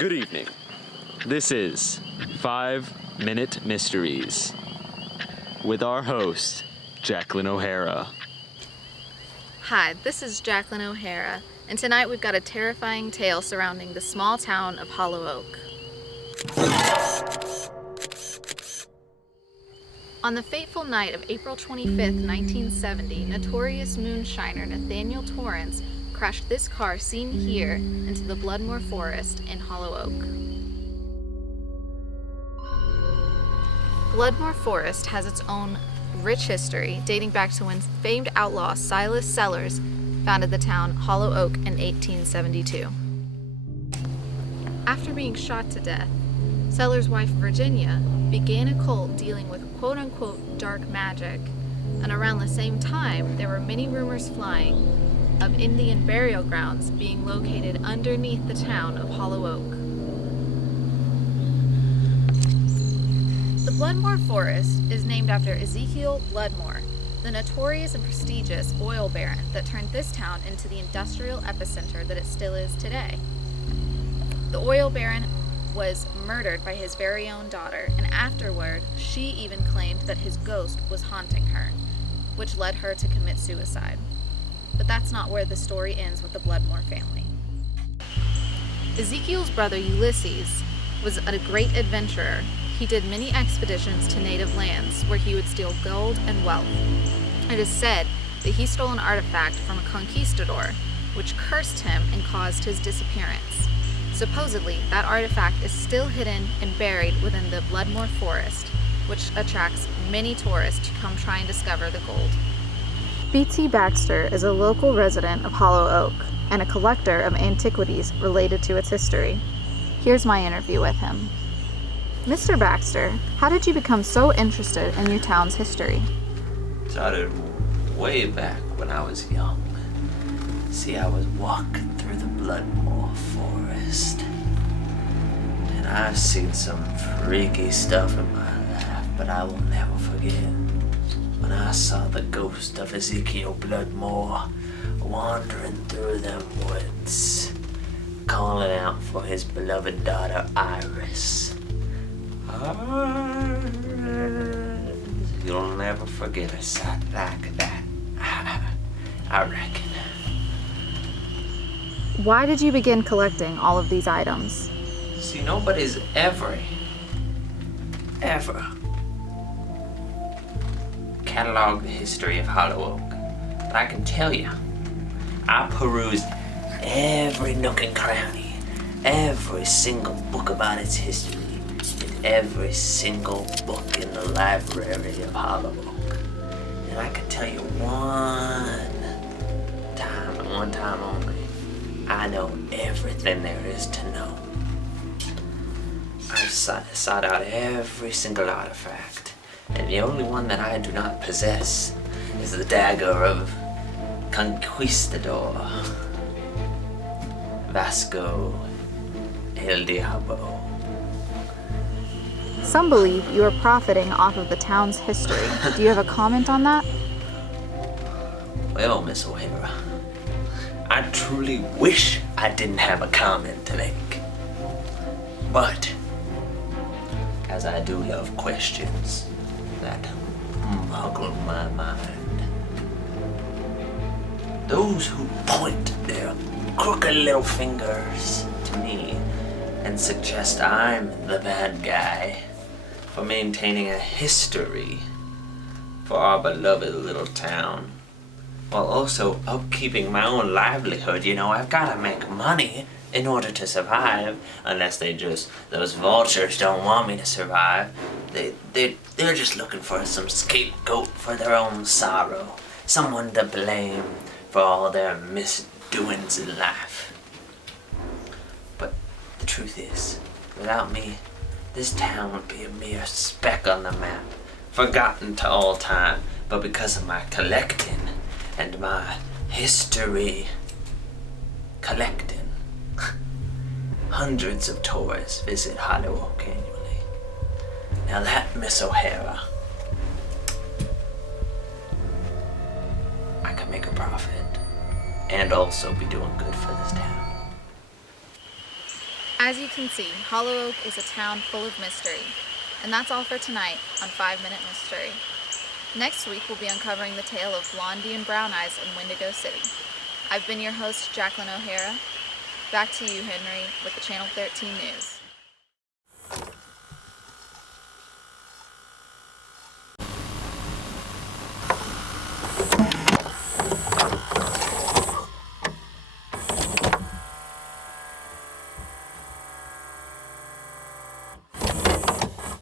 Good evening. This is 5-Minute Mysteries with our host, Jacqueline O'Hara. Hi, this is Jacqueline O'Hara, and tonight we've got a terrifying tale surrounding the small town of Hollow Oak. On the fateful night of April 25th, 1970, notorious moonshiner Nathaniel Torrance crashed this car seen here into the Bloodmore Forest in Hollow Oak. Bloodmore Forest has its own rich history dating back to when famed outlaw Silas Sellers founded the town Hollow Oak in 1872. After being shot to death, Sellers' wife Virginia began a cult dealing with quote-unquote dark magic, and around the same time there were many rumors flying of Indian burial grounds being located underneath the town of Hollow Oak. The Bloodmore Forest is named after Ezekiel Bloodmore, the notorious and prestigious oil baron that turned this town into the industrial epicenter that it still is today. The oil baron was murdered by his very own daughter, and afterward, she even claimed that his ghost was haunting her, which led her to commit suicide. But that's not where the story ends with the Bloodmore family. Ezekiel's brother Ulysses was a great adventurer. He did many expeditions to native lands where he would steal gold and wealth. It is said that he stole an artifact from a conquistador, which cursed him and caused his disappearance. Supposedly, that artifact is still hidden and buried within the Bloodmore Forest, which attracts many tourists to come try and discover the gold. B.T. Baxter is a local resident of Hollow Oak and a collector of antiquities related to its history. Here's my interview with him. Mr. Baxter, how did you become so interested in your town's history? Started way back when I was young. See, I was walking through the Bloodmore Forest, and I've seen some freaky stuff in my life, but I will never forget when I saw the ghost of Ezekiel Bloodmore wandering through them woods, calling out for his beloved daughter Iris. Iris, you'll never forget a sight like that, I reckon. Why did you begin collecting all of these items? See, nobody's ever cataloged the history of Hollow Oak. But I can tell you, I perused every nook and cranny, every single book about its history, and every single book in the library of Hollow Oak. And I can tell you one time and one time only, I know everything there is to know. I've sought out every single artifact, and the only one that I do not possess is the dagger of Conquistador Vasco El Diablo. Some believe you are profiting off of the town's history. Do you have a comment on that? Well, Miss O'Hara, I truly wish I didn't have a comment to make. But, as I do love questions that boggle my mind, those who point their crooked little fingers to me and suggest I'm the bad guy for maintaining a history for our beloved little town, while also upkeeping my own livelihood. You know, I've got to make money in order to survive, unless those vultures don't want me to survive. They're just looking for some scapegoat for their own sorrow, someone to blame for all their misdoings in life. But the truth is, without me, this town would be a mere speck on the map, forgotten to all time. But because of my collecting and my history collecting, hundreds of tourists visit Hollow Oak annually. Now that, Miss O'Hara, I can make a profit and also be doing good for this town. As you can see, Hollow Oak is a town full of mystery. And that's all for tonight on 5 Minute Mystery. Next week, we'll be uncovering the tale of Blondie and Brown Eyes in Wendigo City. I've been your host, Jacqueline O'Hara. Back to you, Henry, with the Channel 13 News.